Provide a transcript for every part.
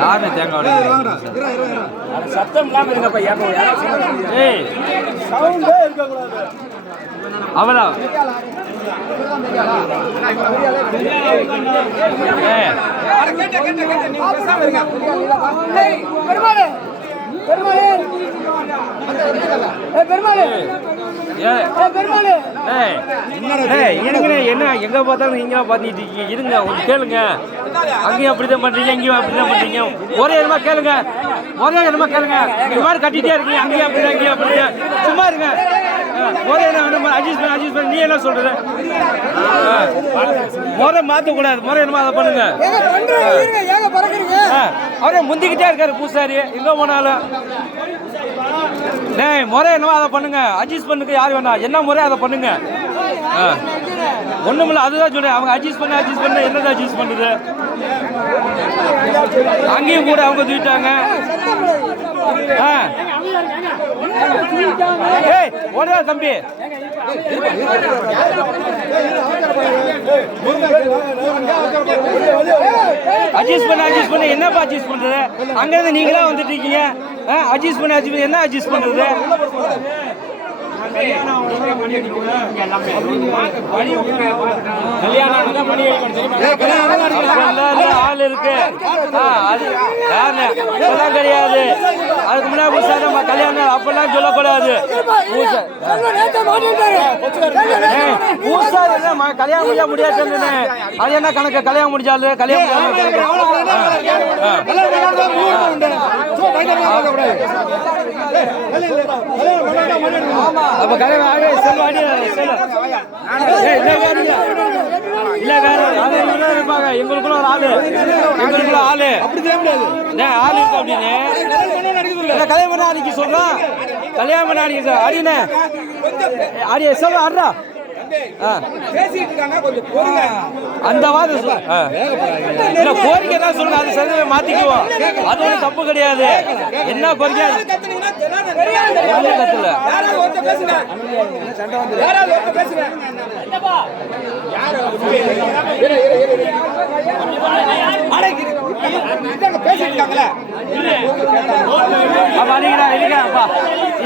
யாரு தேங்காய் சத்தம் இல்லாம இருங்கப்பா. ஏய் சவுண்டே இருக்க கூடாது. அவரா என்ன எங்க பார்த்தாலும் நீங்க பாத்திட்டு இருக்கீங்க. இருங்க கேளுங்க. அங்கேயும் அப்படிதான் பண்றீங்க, இங்கேயும் அப்படிதான் பண்றீங்க. ஒரே இடமா கேளுங்க, ஒரே இடமா கேளுங்க. இந்த மாதிரி கட்டிட்டே இருக்கீங்க. அங்கேயும் அப்படிதான், இங்கேயும் அப்படிதான். சும்மா இருங்க. ஒரே அட்ஜஸ்ட் பண்ணி நீ என்ன சொல்றது? முறை மாத்த கூடாது. முறை என்னமா அதை பண்ணுங்க. அவரே முந்திக்கிட்டே இருக்காரு பூசாரி எங்க போனாலும். முறை என்னவோ அதை பண்ணுங்க. அட்ஜஸ்ட் பண்ணுங்க. யார் வேணா என்ன முறை அதை பண்ணுங்க. ஒண்ணுமில்ல, அதுதான் சொல்றேன். அவங்க அட்ஜஸ்ட் பண்ண என்னதான் அட்ஜஸ்ட் பண்ணுது? அங்கேயும் கூட அவங்க தூக்கிட்டாங்க. ஓடுறா தம்பி. அட்ஜஸ்ட் பண்ண என்னப்பா அட்ஜஸ்ட் பண்றது? அங்கிருந்து நீங்களா வந்துட்டு இருக்கீங்க. அட்ஜஸ்ட் பண்ண என்ன அட்ஜஸ்ட் பண்றது? ஆள் இருக்கு கிடையாது. அதுக்கு முன்னாடி கல்யாணம் அப்பெல்லாம் சொல்லக்கூடாது. கல்யாணம் முடியா முடியாது. அது என்ன கணக்கு? கல்யாணம் முடிஞ்சாலு கல்யாணம் அப்ப கல்யாணம் இருப்பாங்க. எங்களுக்குள்ள ஒரு ஆளு ஆளு இருக்கு அப்படின்னு கல்யாணம் பண்ண அன்னைக்கு சொல்றான். கல்யாணம் பண்ண அன்னைக்கு அடினே அடி சொல்ல ஆடுறா அந்த வாதம் கோரிக்கை தான் சொல்லுங்க. அது சரி மாத்திக்குவோம். அது ஒன்றும் தப்பு கிடையாது. என்ன கோரிக்கை?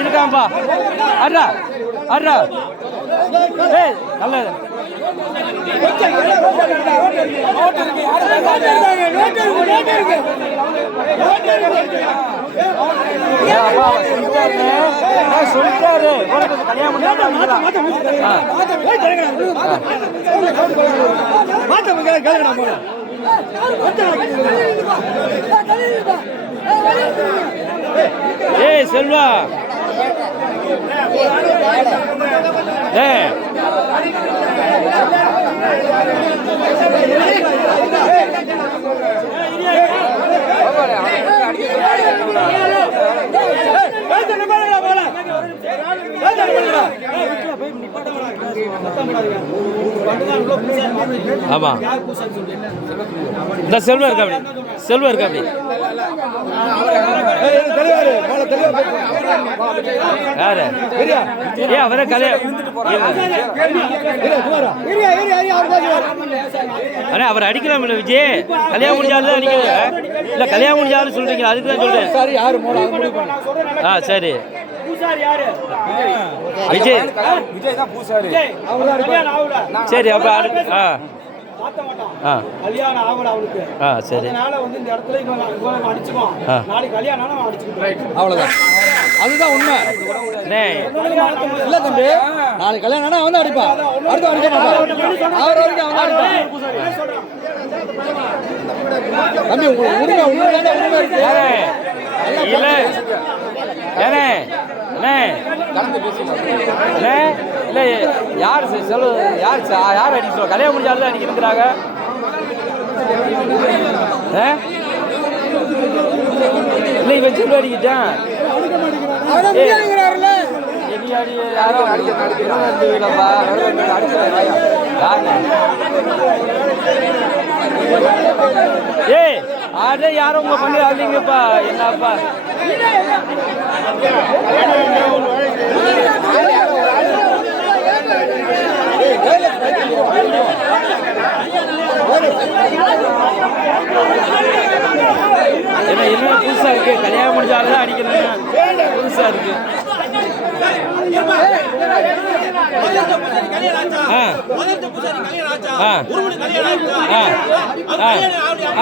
இருக்காப்பா அட்ரா அட்ரா நல்லது. சொல்லிட்டாரு ஏய் செல்வா ஆமா இந்த செல்வா இருக்கா? அப்படி செல்வா இருக்கா? அப்படி யாரு? ஏன் அவரே அண்ணா அவர் அடிக்கலாம் இல்ல விஜய்? கல்யாணம் முடிஞ்சாலும் அடிக்கல இல்ல, கல்யாணம் முடிஞ்சாலும் சொல்றீங்க. அதுக்கு தான் சொல்றேன். சரி விஜய் சரி அப்ப கல்யாணம் ஆகல அவளுக்கு. சரி அதனால வந்து இந்த இடத்துல அடிச்சுக்குவோம். நாளைக்கு கல்யாணம் அடிச்சுக்கிட்டோம். அவ்வளவுதான். அதுதான் உண்மை. இல்ல தம்பி, நாளைக்கு கல்யாணம் வந்து அடிப்பா. அடுத்த அடிக்க மாட்டான். அவர் வரைக்கும் அவன் அடிப்பான். தம்பி உண்மை இல்ல ஏனே இல்ல யார் சொல்லு? யார் அடிக்க சொல்ல? கல்யாணம் முடிஞ்சாலும் அடிக்க இருக்கிறாங்க. இல்லை இவன் சொல்லி அடிக்கிட்டான். ஏய் அதே யாரும் உங்க பண்ணி அழிங்கப்பா என்னப்பா ஏன்னா என்ன புதுசா இருக்கு கல்யாணம் முடிஞ்சாலும் அடிக்கணும் புதுசா இருக்கு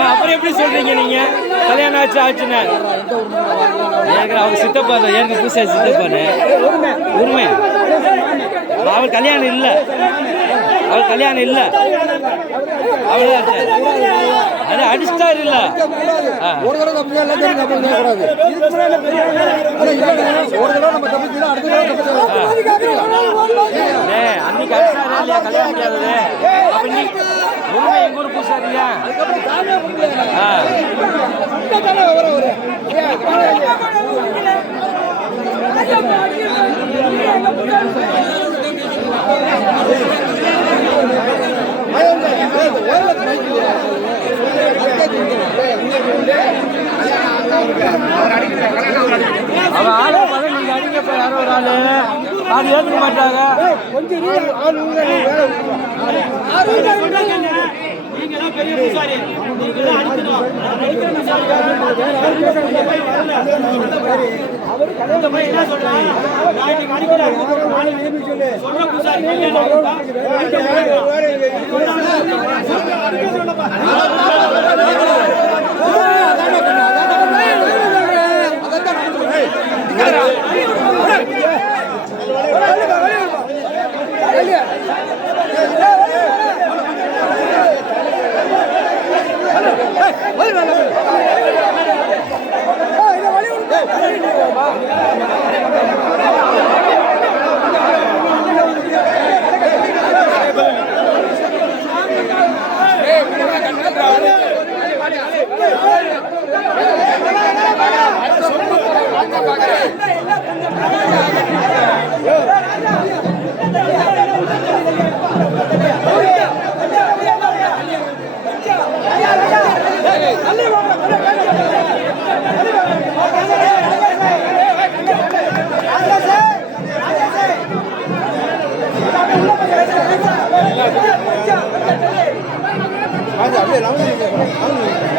அப்புறம் எப்படி சொல்றீங்க நீங்க கல்யாணம் ஆச்சுன்னு அவங்க சித்தப்பா எனக்கு புதுசா சித்தப்பானு உண்மை அவர் கல்யாணம் இல்லை அவர் கல்யாணம் இல்லை அவ்வளோதான் அது அடிஸ்டார் இல்ல ஒரு தடவை தப்பு அன்னைக்கு அடிஸ்டாரா இல்லையா கல்யாணம் முடியாதது உண்மை எங்க ஊர் புதுசா இல்லையா அவன் ஆளு மகன் நீங்க அடிக்கப்ப யாரோ ஒரு ஆளு அது ஏத்துக்க மாட்டாங்க பெரிய பூசாரி என்ன சொல்றாங்க அப்படியே